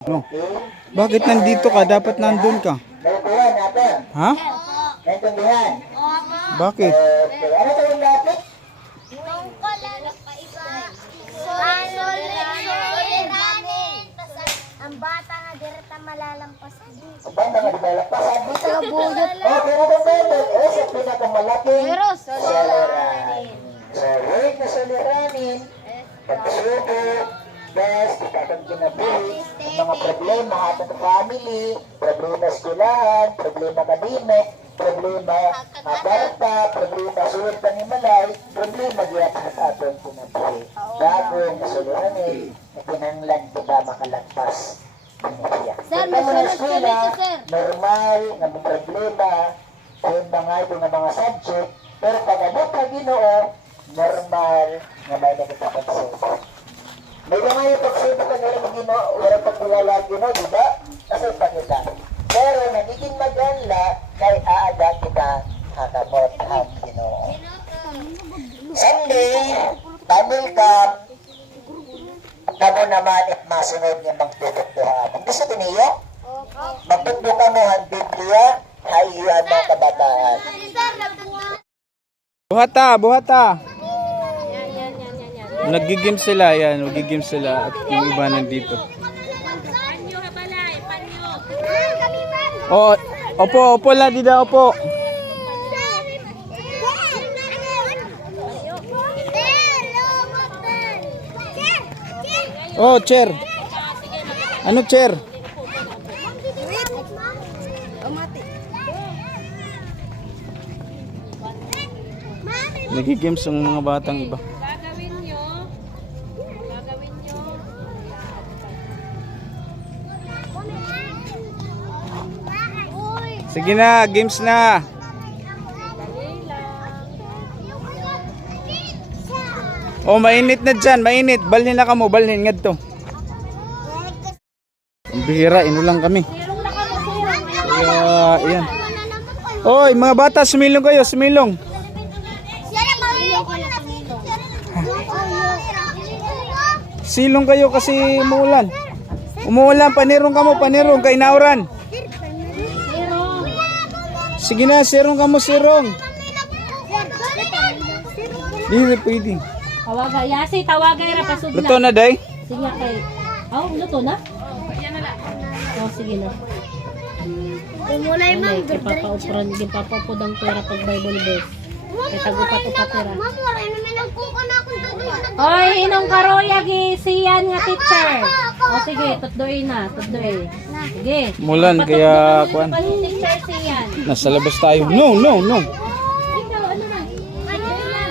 No. Bakit nandito ka? Dapat nandun ka. Naintindihan natin. Ha? Naintindihan. Bakit? Ano ito yung lapit? Ang bata nga direta malalampasan. Ang banda nga di malakpasan. Tagabudot. Pero ang banda sa pinakamalaking Pero soleranin. So, wait na soleranin. Pagsuko, gas, ikatang kinabuhi, ang mga problema ating family, problema skulahan, problema kadime, problema mabarta, problema sulod ng himalay, problema giyapat ating kinabuhi. Bago na soleranin, itinanglan kita makalagpas. Sir, may solusyon ito, sir. Normal na may problema kung mga ito ng mga subject, pero pag abot ka Ginoo, normal na may nagkakapansin. May mga yung pagsubo ka nila ng Ginoo, wala pagkulala ang Ginoo, di ba? Kasi pangita. Pero nagiging maganda kay aada kita hakamot ang Ginoo. Sunday, Tamil Camp, kamo naman at masunod niya magtutugtuhan. Ang gusto ko niyo? Magtugtuhan mo ang Biblia, ay iyan mga kabataan. Buhata, buhata. Nagigim sila, yan. Nagigim sila. At yung iba nandito. Oh, opo, opo lang, dida, opo. Oh, chair. Ano chair? Nagigames ang mga batang iba. Gagawin nyo. Sige na, games na. Oh, mainit na dyan, mainit. Balhin na ka mo, balhin nga to. Ang bihira, inulang kami. Kaya, ayan. Oy, mga bata, sumilong kayo, sumilong. Silong kayo kasi umuulan. Umuulan, panirong ka mo, panirong, kainauran. Sige na, sirong ka mo, sirong. Hindi pwede. Tawaga, yasi, tawagay ra pasud na. Luto na, day? Sige kay. Oh, luto na? Yan na lang. Oh, sige na. Kumulay Ay, ipapaupran, ipapapudang pera pag Bible verse. Kaya tagupat-upat pera. Mamuray naman ang kuko na akong tuloy. Oy, inong karoya gi siyan nga teacher. Oh, sige, tutdoy na, tutdoy. Sige. Mulan, kaya, kuan. Teacher siyan. Nasa labas tayo. No, no, no. Ikaw, ano na? Sige na.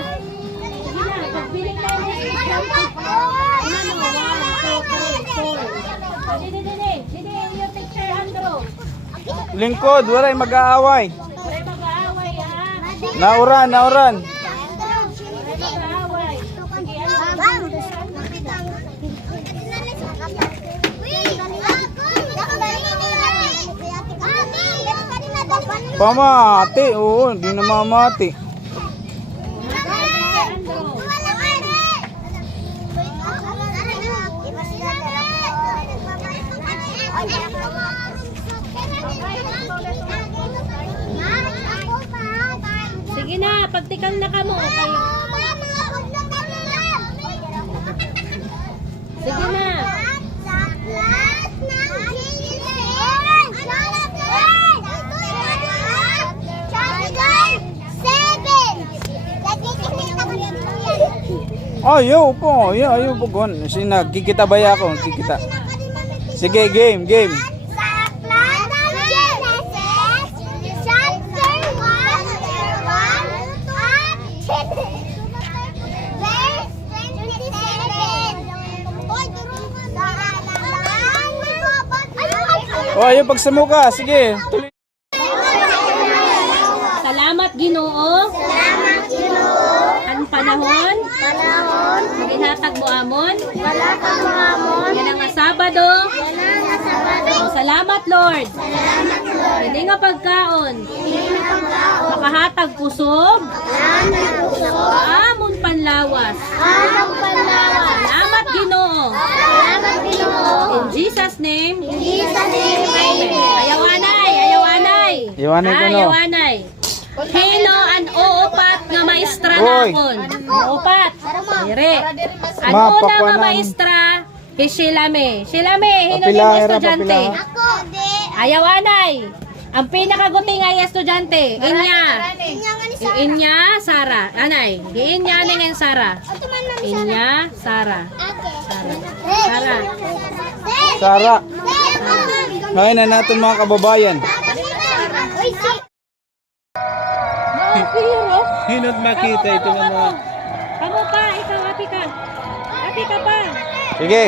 Sige na, pagbiling tayo ng teacher. Didi, yung teacher Andrew. Lingkod, walay mag-aaway. Pare mag-aaway ha. Nauran, nauran. Pare mag-aaway. Sige, Pamati, oo, hindi na mamati. Sige na, pagtikal na ka mo. Okay. Sige na. Ayaw po, ayaw po gon. Kikita ba ako? Kikita. Sige, game, game. Oh, ayaw pagsamuka. Sige, tuloy. Salamat Ginoo. Salamat, Ginoo. Ang panahon. Panahon. Ginhatag mo amon. Wala kang mamon. Yan ang Sabado. Yan ang Sabado. Oh, salamat Lord. Salamat, Lord. Hindi nga pagkaon. Hindi na pagkaon. Makahatag kusog. Salamat, Ginoo. Amon panlawas. Anong panlawas? Salamat Ginoo. Ginoo. Salamat, Ginoo. In Jesus' name. In Jesus' name, amen. Ayawanay, ayawanay. Ayawanay ko, no? Ayawanay. Hino an uupat nga maestra Hoy. nakon. Uupat. Dire. Ang Ma, una nga pakwanan. maestra, Silame. Silame, hino Papila, yung hera, estudyante. papila. Ako, di. Ayawanay. Ang pinakaguti nga yung estudyante. Inya. Inya nga ni Sarah. Inya, Sara. Anay. Inya ningen Sara. Ito man namin Inya, Sara. Ate. Sara. Sara. Ngayon na natin mga kababayan. Uy, si. Hinot makita ito ng mga... Kamu pa, ikaw, ati ka. Ati ka pa. Sige.